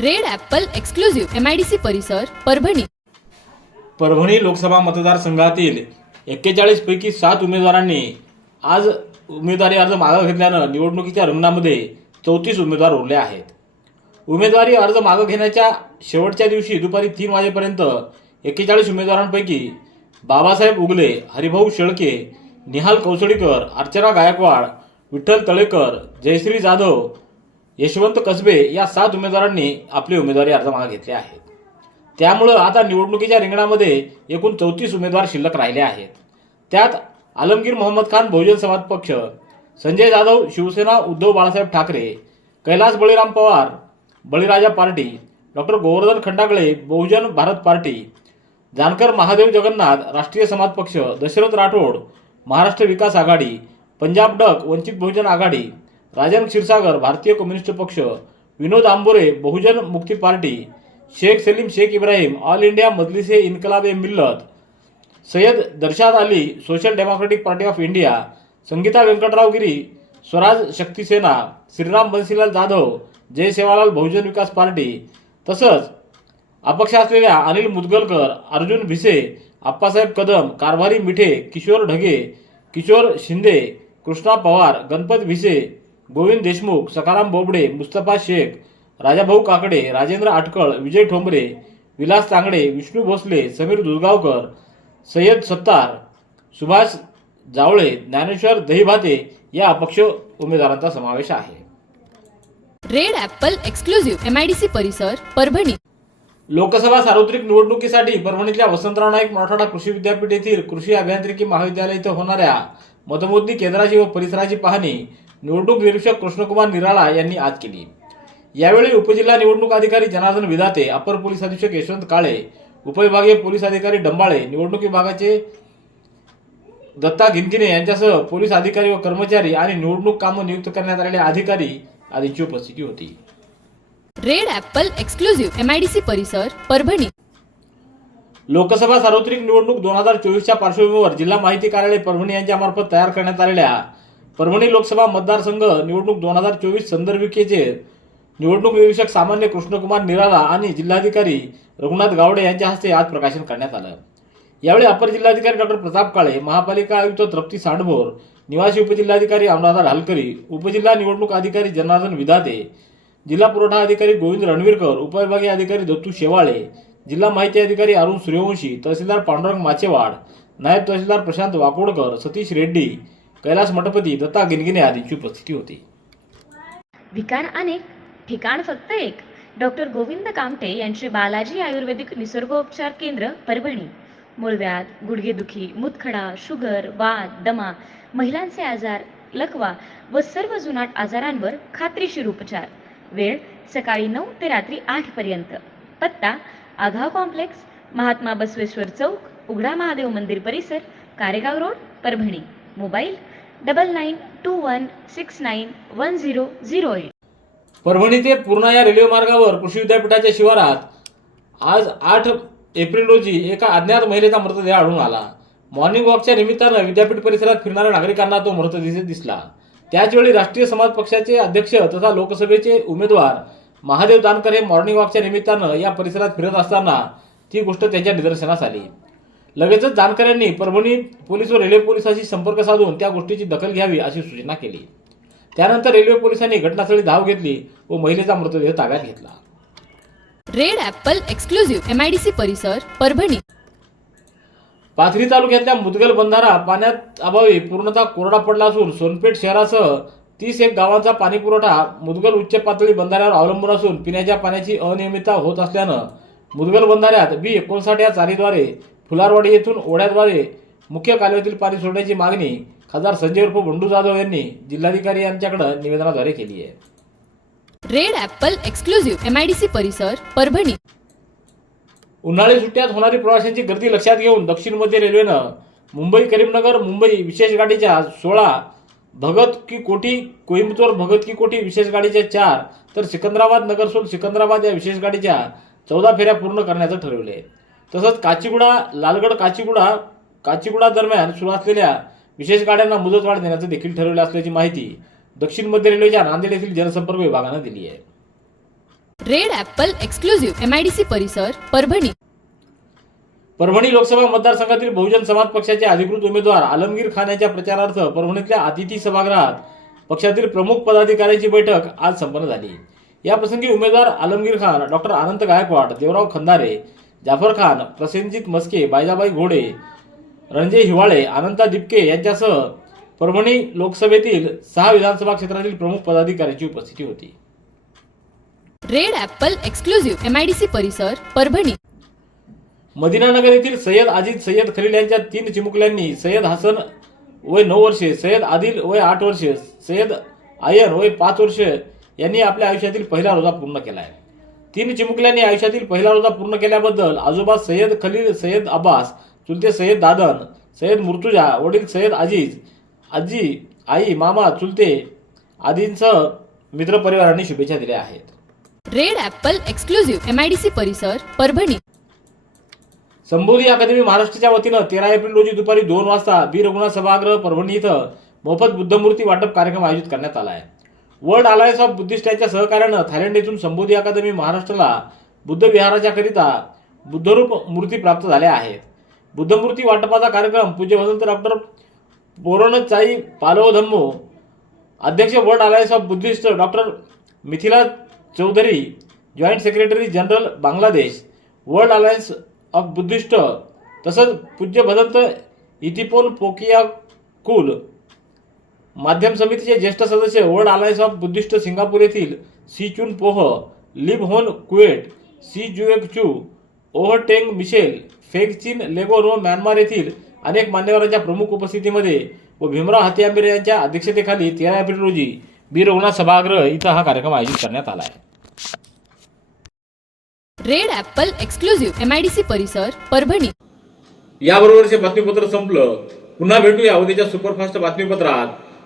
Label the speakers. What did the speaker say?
Speaker 1: Red apple exclusive MIDC परिसर परभणी.
Speaker 2: परभणी लोकसभा मतदारसंघातील एक्केचाळीस पैकी सात उमेदवारांनी आज उमेदवारी अर्ज मागं घेतल्यानं निवडणुकीच्या रिंगणामध्ये चौतीस उमेदवार उरले आहेत. उमेदवारी अर्ज मागं घेण्याच्या शेवटच्या दिवशी दुपारी तीन वाजेपर्यंत एक्केचाळीस उमेदवारांपैकी बाबासाहेब उगले हरिभाऊ शेळके निहाल कौसडीकर अर्चना गायकवाड विठ्ठल तळेकर जयश्री जाधव यशवंत कसबे या सात उमेदवारांनी आपले उमेदवारी अर्ज मागे घेतले आहेत. त्यामुळं आता निवडणुकीच्या रिंगणामध्ये एकूण चौतीस उमेदवार शिल्लक राहिले आहेत. त्यात आलमगीर मोहम्मद खान बहुजन समाज पक्ष Sanjay Jadhav Shiv Sena Uddhav Balasaheb Thackeray Kailas Baliram Pawar Baliraja party doctor Govardhan Khandagale Bahujan Bharat party Jankar Mahadev Jagannath Rashtriya Samaj Paksha Dashrath Rathod Maharashtra Vikas Aghadi Panjab Dak Vanchit Bahujan Aghadi Rajan Kshirsagar Bharatiya communist Paksha Vinod Ambore Bahujan Mukti party Shaikh Salim Shaikh Ibrahim all India Majlis e Inquilab e Millat Sayyad Darshad Ali social democratic party of India Sangita Vyankatrao Giri Swaraj Shakti Sena Shriram Bansilal Jadhav Jai Sevalal Bahujan Vikas party तसंच अपक्ष असलेल्या अनिल मुदगलकर अर्जुन भिसे आप्पासाहेब कदम कारभारी मिठे किशोर ढगे किशोर शिंदे कृष्णा पवार गणपत भिसे गोविंद देशमुख सखाराम बोबडे मुस्तफा शेख राजाभाऊ काकडे राजेंद्र आटकळ विजय ठोंबरे विलास तांगडे विष्णू भोसले समीर दुधगावकर सय्यद सत्तार सुभाष जावळे ज्ञानेश्वर दहीभाते या अपक्ष उमेदवारांचा समावेश आहे.
Speaker 1: Red apple exclusive MIDC परिसर परभणी.
Speaker 2: लोकसभा सार्वत्रिक निवडणुकीसाठी परभणीतल्या वसंतराव नाईक मराठवाडा कृषी विद्यापीठ येथील कृषी अभियांत्रिकी महाविद्यालय इथं होणाऱ्या मतमोजणी केंद्राची व परिसराची पाहणी निवडणूक निरीक्षक कृष्णकुमार निराळा यांनी आज केली. यावेळी उपजिल्हा निवडणूक अधिकारी जनार्दन विधाते अपर पोलीस अधीक्षक यशवंत काळे उपविभागीय पोलीस अधिकारी डंबाळे निवडणूक विभागाचे दत्ता गिंतिने यांच्यासह पोलीस अधिकारी व कर्मचारी आणि निवडणूक कामं नियुक्त करण्यात आलेले अधिकारी आदींची उपस्थिती होती.
Speaker 1: रेड ॲपल एक्सक्लुझिव्ह एमआयडीसी परिसर परभणी.
Speaker 2: लोकसभा सार्वत्रिक निवडणूक दोन हजार चोवीसच्या पार्श्वभूमीवर जिल्हा माहिती कार्यालय परभणी यांच्यामार्फत तयार करण्यात आलेल्या परभणी लोकसभा मतदारसंघ निवडणूक दोन हजार चोवीस संदर्भिकेचे निवडणूक निरीक्षक सामान्य कृष्णकुमार निराला आणि जिल्हाधिकारी रघुनाथ गावडे यांच्या हस्ते आज प्रकाशन करण्यात आलं. यावेळी अपर जिल्हाधिकारी डॉक्टर प्रताप काळे महापालिका आयुक्त तृप्ती सांडभोर निवासी उपजिल्हाधिकारी अमराधा ढालकरी उपजिल्हा निवडणूक अधिकारी जनार्दन विधाते जिल्हा पुरवठा अधिकारी गोविंद रणवीरकर उपविभागीय अधिकारी दत्तू शेवाळे जिल्हा माहिती अधिकारी अरुण सूर्यवंशी तहसीलदार पांडुरंग माचेवाड नायब तहसीलदार प्रशांत वाकोडकर सतीश रेड्डी कैलास मठपती दत्ता गिनगिने आदींची उपस्थिती होती.
Speaker 3: विकार अनेक ठिकाण फक्त एक. डॉक्टर गोविंद कामटे यांचे बालाजी आयुर्वेदिक निसर्गोपचार केंद्र परभणी. मूळव्याध गुडघेदुखी मुतखडा शुगर वात दमा महिलांचे आजार लकवा व सर्व जुनाट आजारांवर खात्रीशीर उपचार. वेळ सकाळी नऊ ते रात्री आठ पर्यंत. पत्ता आघाव कॉम्प्लेक्स महात्मा बसवेश्वर चौक उघडा महादेव मंदिर परिसर Karegaon road Parbhani. Mobile double nine two one six nine one zero zero eight.
Speaker 2: Parbhani ते पूर्णा या रेल्वे मार्गावर कृषी विद्यापीठाच्या शिवारात आज आठ एप्रिल रोजी एका अज्ञात महिलेचा मृतदेह आढळून आला. मॉर्निंग वॉकच्या निमित्तानं विद्यापीठ परिसरात फिरणाऱ्या नागरिकांना तो मृतदेह दिसला. त्याचवेळी राष्ट्रीय समाज पक्षाचे अध्यक्ष तथा लोकसभेचे उमेदवार महादेव दानकर हे मॉर्निंग वॉकच्या निमित्तानं या परिसरात फिरत असताना ती गोष्ट त्यांच्या निदर्शनास आली. लगेचच जानकर यांनी परभणी पोलीस व रेल्वे पोलिसांशी संपर्क साधून त्या गोष्टीची दखल घ्यावी अशी सूचना केली. त्यानंतर रेल्वे पोलिसांनी घटनास्थळी धाव घेतली व महिलेचा मृतदेह ताब्यात घेतला.
Speaker 1: रेड ॲपल एक्सक्लुझिव्ह एमआयडीसी परिसर परभणी.
Speaker 2: पाथरी तालुक्यातल्या मुदगल बंधारा पाण्यात अभावी पूर्णतः कोरडा पडला असून सोनपेठ शहरासह तीस एक गावांचा पाणी पुरवठा मुदगल उच्च पातळी बंधाऱ्यावर अवलंबून असून पिण्याच्या पाण्याची अनियमितता होत असल्यानं मुदगल बंधाऱ्यात बी एकोणसाठ या चारीद्वारे फुलारवाडी येथून ओढ्याद्वारे मुख्य कालव्यातील पाणी सोडण्याची मागणी खासदार संजय उर्फ बंडू जाधव यांनी जिल्हाधिकारी यांच्याकडे निवेदनाद्वारे केली आहे.
Speaker 1: रेड ॲपल एक्सक्लुझिव्ह एमआयडीसी परिसर परभणी.
Speaker 2: उन्हाळी सुट्ट्यात होणारी प्रवाशांची गर्दी लक्षात घेऊन दक्षिण मध्य रेल्वेनं मुंबई करीमनगर मुंबई विशेष गाडीच्या सोळा भगत की कोठी कोइंबतूर भगत की कोठी विशेष गाडीच्या चार तर सिकंदराबाद नगरसोल सिकंदराबाद या विशेष गाडीच्या चौदा फेऱ्या पूर्ण करण्याचं ठरवले आहे तसंच काचीगुडा लालगड काचीगुडा काचीगुडा दरम्यान सुरू असलेल्या विशेष गाड्यांना मुदतवाढ देण्याचं देखील ठरवलं असल्याची माहिती दक्षिण मध्य रेल्वेच्या नांदेड येथील जनसंपर्क विभागानं दिली आहे.
Speaker 1: Red apple exclusive M I D C परिसर परभणी.
Speaker 2: परभणी लोकसभा मतदारसंघातील बहुजन समाज पक्षाचे अधिकृत उमेदवार आलमगीर खान यांच्या प्रचारार्थ परभणीतल्या अतिथी सभागृहात पक्षातील प्रमुख पदाधिकाऱ्यांची बैठक आज संपन्न झाली. या प्रसंगी उमेदवार आलमगीर खान डॉक्टर अनंत गायकवाड देवराव खंदारे जाफर खान प्रसेनजित मस्के बायजाबाई घोडे रणजय हिवाळे अनंता दिपके यांच्यासह परभणी लोकसभेतील सहा विधानसभा क्षेत्रातील प्रमुख पदाधिकाऱ्यांची उपस्थिती होती.
Speaker 1: Red apple exclusive M I D C परिसर परभणी.
Speaker 2: मदिनानगर येथील सय्यद अजित सय्यद खलील यांच्या तीन चिमुकल्यांनी सय्यद हसन वय नऊ वर्षे सय्यद आदिल वय आठ वर्षे सय्यद आयन वय पाच वर्ष यांनी आपल्या आयुष्यातील पहिला रोजा पूर्ण केला आहे. तीन चिमुकल्यांनी आयुष्यातील पहिला रोजा पूर्ण केल्याबद्दल आजोबा सय्यद खलील सय्यद अब्बास चुलते सय्यद दादन सय्यद मुर्तुजा वडील सय्यद अजीज आजी आई मामा चुलते आदींसह मित्रपरिवारांनी शुभेच्छा दिल्या आहेत.
Speaker 1: Red apple exclusive M I D C परिसर परभणी.
Speaker 2: संबोधी अकादमी महाराष्ट्राच्या वतीनं तेरा एप्रिल रोजी दुपारी दोन वाजता वीर रघुनाथ सभागृह परभणी इथं मोफत बुद्धमूर्ती वाटप कार्यक्रम आयोजित करण्यात आला आहे. वर्ल्ड अलायन्स ऑफ बुद्धिस्ट यांच्या सहकार्यानं थायलंड येथून संबोधी अकादमी महाराष्ट्राला बुद्ध करिता बुद्धरूप मूर्ती प्राप्त झाल्या आहेत. बुद्धमूर्ती वाटपाचा कार्यक्रम पूज्य वसंत डॉक्टर पोरणचाई पालवधम्मो अध्यक्ष world alliance of Buddhist doctor Mithila Chaudhary joint secretary general Bangladesh world alliance of Buddhist तसंच पूज्य भदंत इतिपोल पोकिया कुल माध्यम समितीचे ज्येष्ठ सदस्य world alliance of Buddhist Singapore येथील सी चुन पोह लिब होन कुवेट सी जुएक चू ओह टेंग मिशेल फेक चीन लेगोन व म्यानमार येथील अनेक मान्यवरांच्या प्रमुख उपस्थितीमध्ये व भीमराव हाती यांच्या अध्यक्षतेखाली तेरा एप्रिल रोजी रघुनाथ सभागृह इथं हा कार्यक्रम आयोजित करण्यात आला आहे.
Speaker 1: Red apple exclusive M I D C परिसर परभणी.
Speaker 2: याबरोबरचे बातमीपत्र संपलं. पुन्हा भेटूया उद्याच्या सुपरफास्ट बातमीपत्रात.